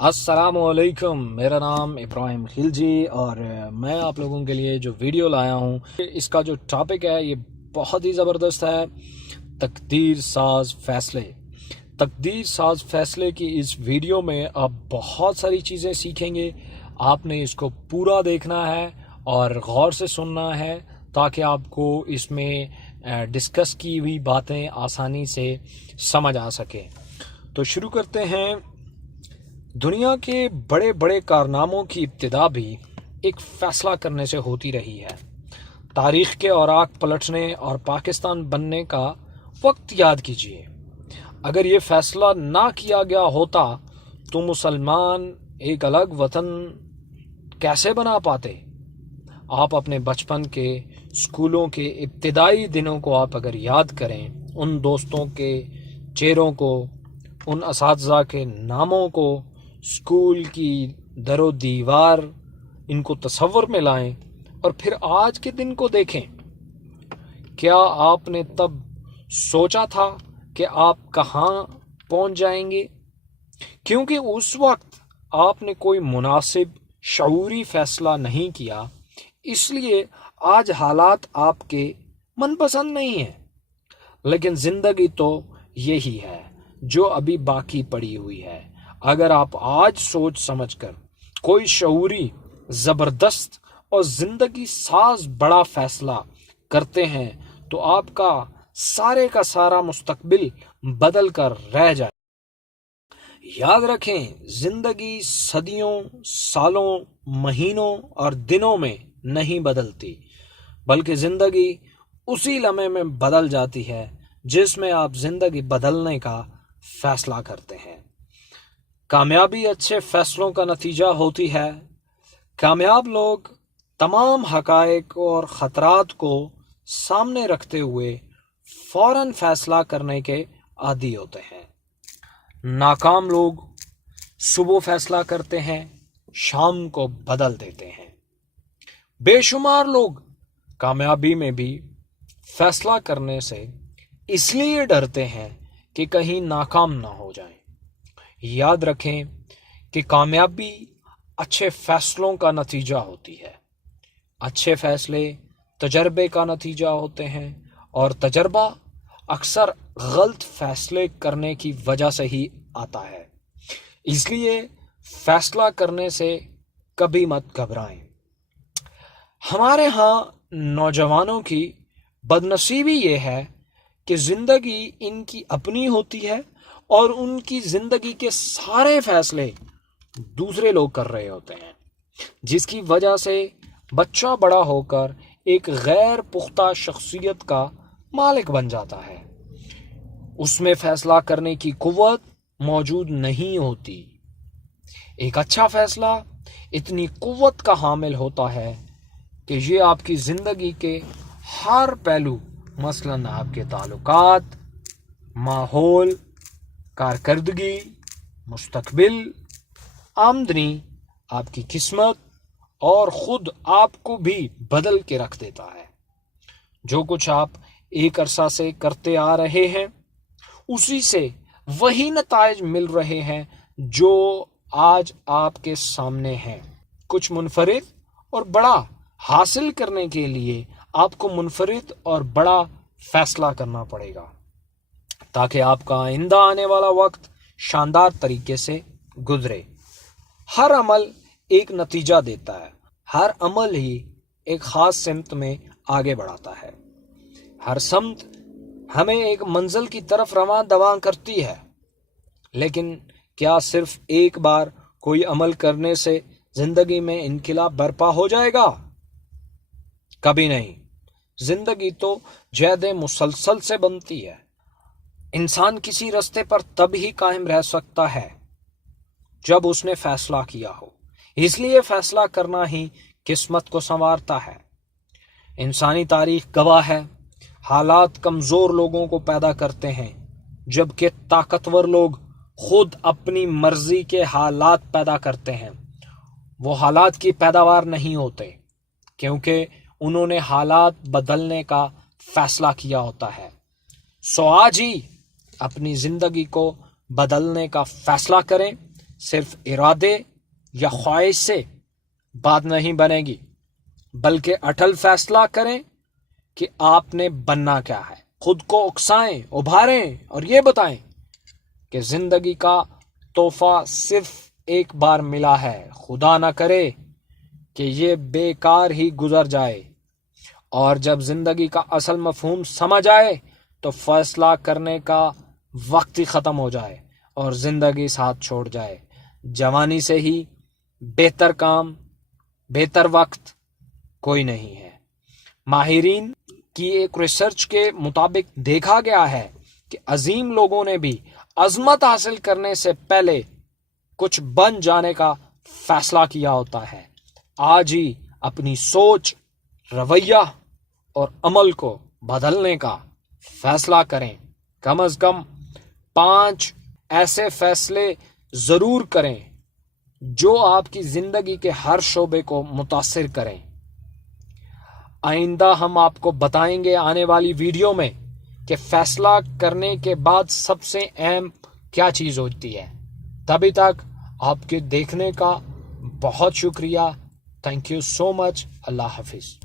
السلام علیکم، میرا نام ابراہیم خلجی اور میں آپ لوگوں کے لیے جو ویڈیو لایا ہوں اس کا جو ٹاپک ہے یہ بہت ہی زبردست ہے۔ تقدیر ساز فیصلے۔ تقدیر ساز فیصلے کی اس ویڈیو میں آپ بہت ساری چیزیں سیکھیں گے۔ آپ نے اس کو پورا دیکھنا ہے اور غور سے سننا ہے تاکہ آپ کو اس میں ڈسکس کی ہوئی باتیں آسانی سے سمجھ آ سکیں۔ تو شروع کرتے ہیں۔ دنیا کے بڑے بڑے کارناموں کی ابتدا بھی ایک فیصلہ کرنے سے ہوتی رہی ہے۔ تاریخ کے اوراق پلٹنے اور پاکستان بننے کا وقت یاد کیجیے۔ اگر یہ فیصلہ نہ کیا گیا ہوتا تو مسلمان ایک الگ وطن کیسے بنا پاتے؟ آپ اپنے بچپن کے اسکولوں کے ابتدائی دنوں کو آپ اگر یاد کریں، ان دوستوں کے چہروں کو، ان اساتذہ کے ناموں کو، اسکول کی در و دیوار، ان کو تصور میں لائیں اور پھر آج کے دن کو دیکھیں۔ کیا آپ نے تب سوچا تھا کہ آپ کہاں پہنچ جائیں گے؟ کیونکہ اس وقت آپ نے کوئی مناسب شعوری فیصلہ نہیں کیا، اس لیے آج حالات آپ کے من پسند نہیں ہیں۔ لیکن زندگی تو یہی ہے جو ابھی باقی پڑی ہوئی ہے۔ اگر آپ آج سوچ سمجھ کر کوئی شعوری، زبردست اور زندگی ساز بڑا فیصلہ کرتے ہیں تو آپ کا سارا مستقبل بدل کر رہ جائے۔ یاد رکھیں، زندگی صدیوں، سالوں، مہینوں اور دنوں میں نہیں بدلتی، بلکہ زندگی اسی لمحے میں بدل جاتی ہے جس میں آپ زندگی بدلنے کا فیصلہ کرتے ہیں۔ کامیابی اچھے فیصلوں کا نتیجہ ہوتی ہے۔ کامیاب لوگ تمام حقائق اور خطرات کو سامنے رکھتے ہوئے فوراً فیصلہ کرنے کے عادی ہوتے ہیں۔ ناکام لوگ صبح فیصلہ کرتے ہیں، شام کو بدل دیتے ہیں۔ بے شمار لوگ کامیابی میں بھی فیصلہ کرنے سے اس لیے ڈرتے ہیں کہ کہیں ناکام نہ ہو جائیں۔ یاد رکھیں کہ کامیابی اچھے فیصلوں کا نتیجہ ہوتی ہے۔ اچھے فیصلے تجربے کا نتیجہ ہوتے ہیں اور تجربہ اکثر غلط فیصلے کرنے کی وجہ سے ہی آتا ہے۔ اس لیے فیصلہ کرنے سے کبھی مت گھبرائیں۔ ہمارے ہاں نوجوانوں کی بدنصیبی یہ ہے کہ زندگی ان کی اپنی ہوتی ہے اور ان کی زندگی کے سارے فیصلے دوسرے لوگ کر رہے ہوتے ہیں، جس کی وجہ سے بچہ بڑا ہو کر ایک غیر پختہ شخصیت کا مالک بن جاتا ہے۔ اس میں فیصلہ کرنے کی قوت موجود نہیں ہوتی۔ ایک اچھا فیصلہ اتنی قوت کا حامل ہوتا ہے کہ یہ آپ کی زندگی کے ہر پہلو، مثلاً آپ کے تعلقات، ماحول، کارکردگی، مستقبل، آمدنی، آپ کی قسمت اور خود آپ کو بھی بدل کے رکھ دیتا ہے۔ جو کچھ آپ ایک عرصہ سے کرتے آ رہے ہیں، اسی سے وہی نتائج مل رہے ہیں جو آج آپ کے سامنے ہیں۔ کچھ منفرد اور بڑا حاصل کرنے کے لیے آپ کو منفرد اور بڑا فیصلہ کرنا پڑے گا تاکہ آپ کا آئندہ آنے والا وقت شاندار طریقے سے گزرے۔ ہر عمل ایک نتیجہ دیتا ہے۔ ہر عمل ہی ایک خاص سمت میں آگے بڑھاتا ہے۔ ہر سمت ہمیں ایک منزل کی طرف رواں دواں کرتی ہے۔ لیکن کیا صرف ایک بار کوئی عمل کرنے سے زندگی میں انقلاب برپا ہو جائے گا؟ کبھی نہیں۔ زندگی تو جید مسلسل سے بنتی ہے۔ انسان کسی راستے پر تب ہی قائم رہ سکتا ہے جب اس نے فیصلہ کیا ہو۔ اس لیے فیصلہ کرنا ہی قسمت کو سنوارتا ہے۔ انسانی تاریخ گواہ ہے، حالات کمزور لوگوں کو پیدا کرتے ہیں، جبکہ طاقتور لوگ خود اپنی مرضی کے حالات پیدا کرتے ہیں۔ وہ حالات کی پیداوار نہیں ہوتے کیونکہ انہوں نے حالات بدلنے کا فیصلہ کیا ہوتا ہے۔ سو آج ہی اپنی زندگی کو بدلنے کا فیصلہ کریں صرف ارادے یا خواہش سے بات نہیں بنے گی، بلکہ اٹل فیصلہ کریں کہ آپ نے بننا کیا ہے۔ خود کو اکسائیں، ابھاریں اور یہ بتائیں کہ زندگی کا تحفہ صرف ایک بار ملا ہے، خدا نہ کرے کہ یہ بیکار ہی گزر جائے۔ اور جب زندگی کا اصل مفہوم سمجھ آئے تو فیصلہ کرنے کا وقت ہی ختم ہو جائے اور زندگی ساتھ چھوڑ جائے۔ جوانی سے ہی بہتر کام، بہتر وقت کوئی نہیں ہے۔ ماہرین کی ایک ریسرچ کے مطابق دیکھا گیا ہے کہ عظیم لوگوں نے بھی عظمت حاصل کرنے سے پہلے کچھ بن جانے کا فیصلہ کیا ہوتا ہے۔ آج ہی اپنی سوچ، رویہ اور عمل کو بدلنے کا فیصلہ کریں۔ کم از کم 5 ایسے فیصلے ضرور کریں جو آپ کی زندگی کے ہر شعبے کو متاثر کریں۔ آئندہ ہم آپ کو بتائیں گے آنے والی ویڈیو میں کہ فیصلہ کرنے کے بعد سب سے اہم کیا چیز ہوتی ہے۔ تبھی تک آپ کے دیکھنے کا بہت شکریہ۔ تھینک یو سو مچ۔ اللہ حافظ۔